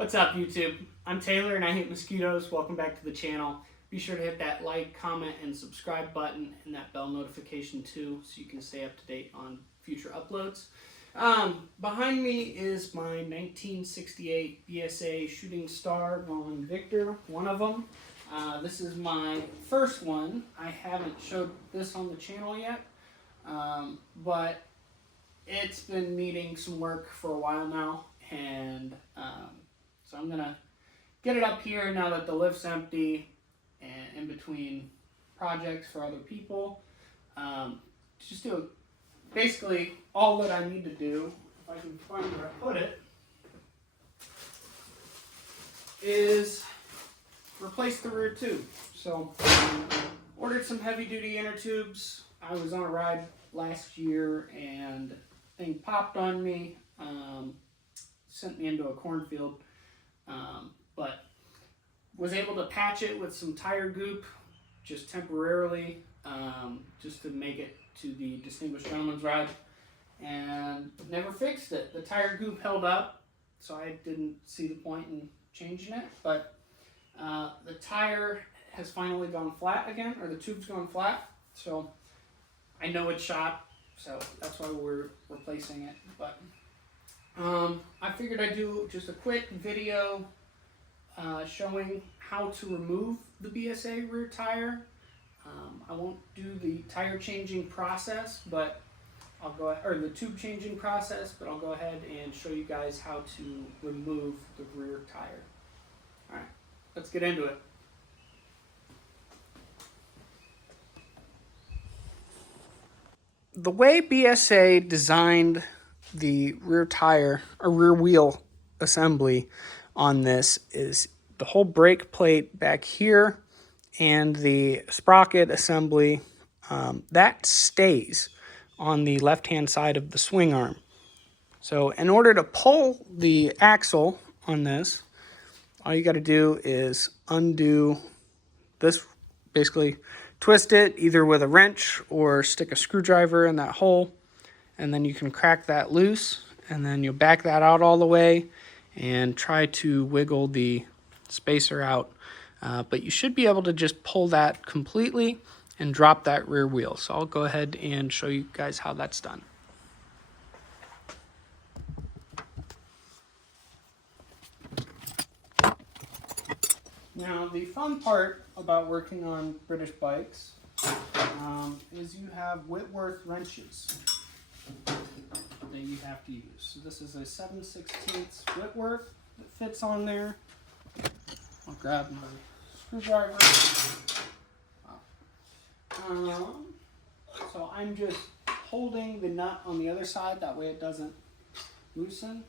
What's up, YouTube? I'm Taylor and I hate mosquitoes. Welcome back to the channel. Be sure to hit that like, comment, and subscribe button and that bell notification too so you can stay up to date on future uploads. Behind me is my 1968 BSA Shooting Star on Victor, one of them. This is my first one. I haven't showed this on the channel yet, but it's been needing some work for a while now, and so I'm gonna get it up here now that the lift's empty and in between projects for other people. Just do basically all that I need to do, if I can find where I put it, is replace the rear tube. So ordered some heavy duty inner tubes. I was on a ride last year and thing popped on me, sent me into a cornfield, but was able to patch it with some tire goop just temporarily, just to make it to the Distinguished Gentleman's Ride, and never fixed it. The tire goop held up, so I didn't see the point in changing it, but the tire has finally gone flat again, or the tube's gone flat, so I know it's shot, so that's why we're replacing it. But I figured I'd do just a quick video showing how to remove the BSA rear tire. I won't do the tire changing process, but I'll go ahead, or the tube changing process, but I'll go ahead and show you guys how to remove the rear tire. All right, let's get into it. The way BSA designed the rear tire or rear wheel assembly on this is the whole brake plate back here and the sprocket assembly that stays on the left hand side of the swing arm. So in order to pull the axle on this, all you got to do is undo this, basically twist it either with a wrench or stick a screwdriver in that hole, and then you can crack that loose, and then you'll back that out all the way and try to wiggle the spacer out. But you should be able to just pull that completely and drop that rear wheel. So I'll go ahead and show you guys how that's done. Now, the fun part about working on British bikes is you have Whitworth wrenches that you have to use. So this is a 7/16 Whitworth that fits on there. I'll grab my screwdriver. So I'm just holding the nut on the other side, that way it doesn't loosen.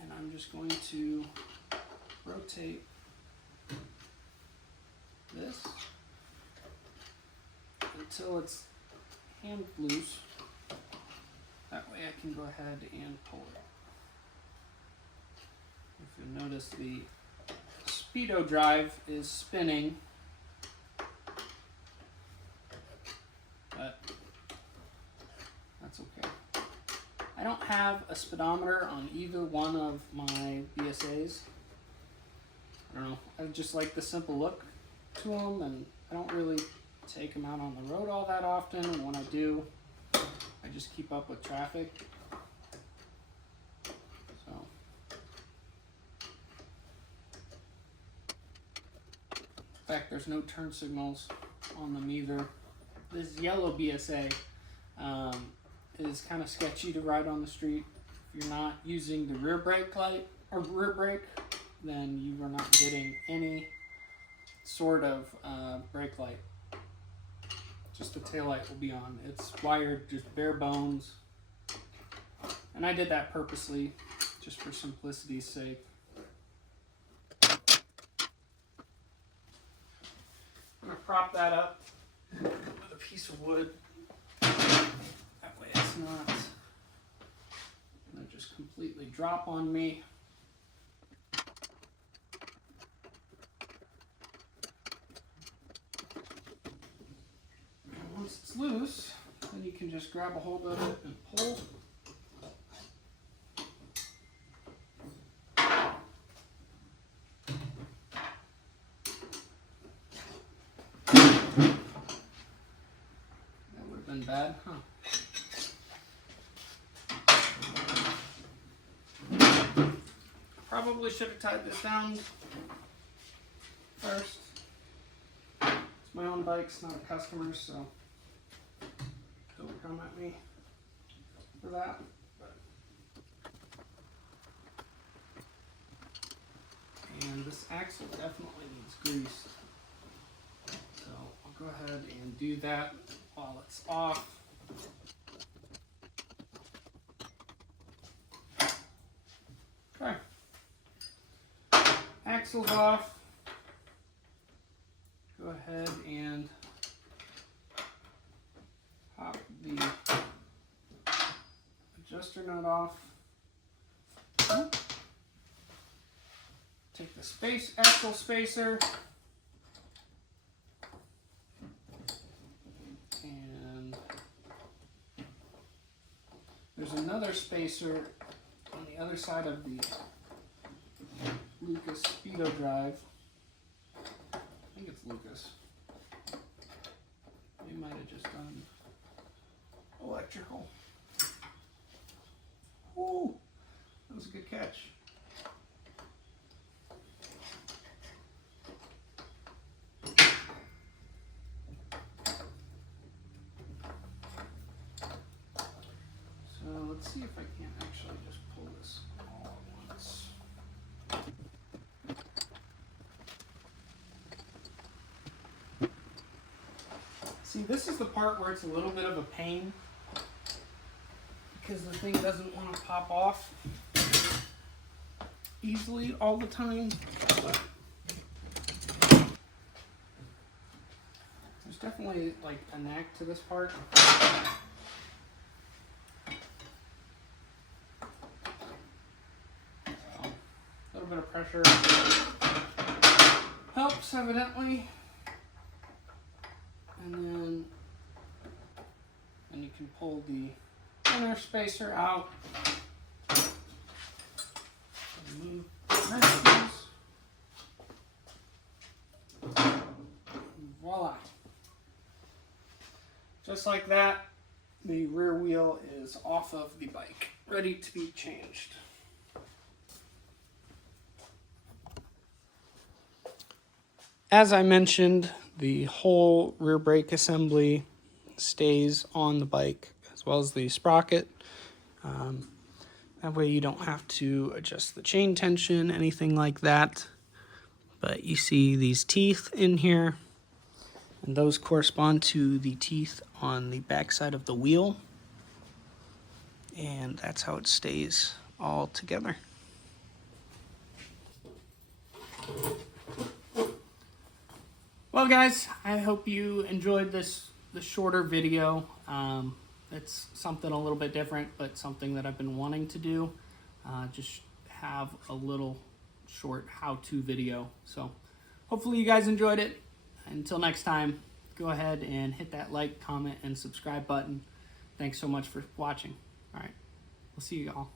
And I'm just going to rotate this until it's hand loose. That way I can go ahead and pull it. If you notice, the speedo drive is spinning, but that's okay. I don't have a speedometer on either one of my BSAs. I don't know, I just like the simple look to them, and I don't really take them out on the road all that often, and when I do, I just keep up with traffic. So in fact, there's no turn signals on them either. This yellow BSA is kind of sketchy to ride on the street. If you're not using the rear brake light or rear brake, then you are not getting any sort of brake light. Just the tail light will be on. It's wired just bare bones, and I did that purposely just for simplicity's sake. I'm gonna prop that up with a piece of wood. That way it's not gonna just completely drop on me. Once it's loose, then you can just grab a hold of it and pull. bad, huh? Probably should have tied this down first. It's my own bike, it's not a customer's, so don't come at me for that. And this axle definitely needs grease. So I'll go ahead and do that while it's off. Okay. Axle's off. Go ahead and pop the adjuster nut off. Take the axle spacer and there's another spacer on the other side of the Lucas Speedo drive. I think it's Lucas. They might have just done electrical. Ooh, that was a good catch. So let's see if I can't actually just pull this all at once. See, this is the part where it's a little bit of a pain because the thing doesn't want to pop off easily all the time. There's definitely like a knack to this part. A little bit of pressure helps evidently. And then you can pull the inner spacer out. Remove the meshes. Voila. Just like that, the rear wheel is off of the bike, ready to be changed. As I mentioned, the whole rear brake assembly stays on the bike, as well as the sprocket. That way you don't have to adjust the chain tension, anything like that. But you see these teeth in here, and those correspond to the teeth on the back side of the wheel. And that's how it stays all together. Well guys, I hope you enjoyed this shorter video. It's something a little bit different, but something that I've been wanting to do. Just have a little short how-to video. So hopefully you guys enjoyed it. Until next time, go ahead and hit that like, comment, and subscribe button. Thanks so much for watching. All right, we'll see you all.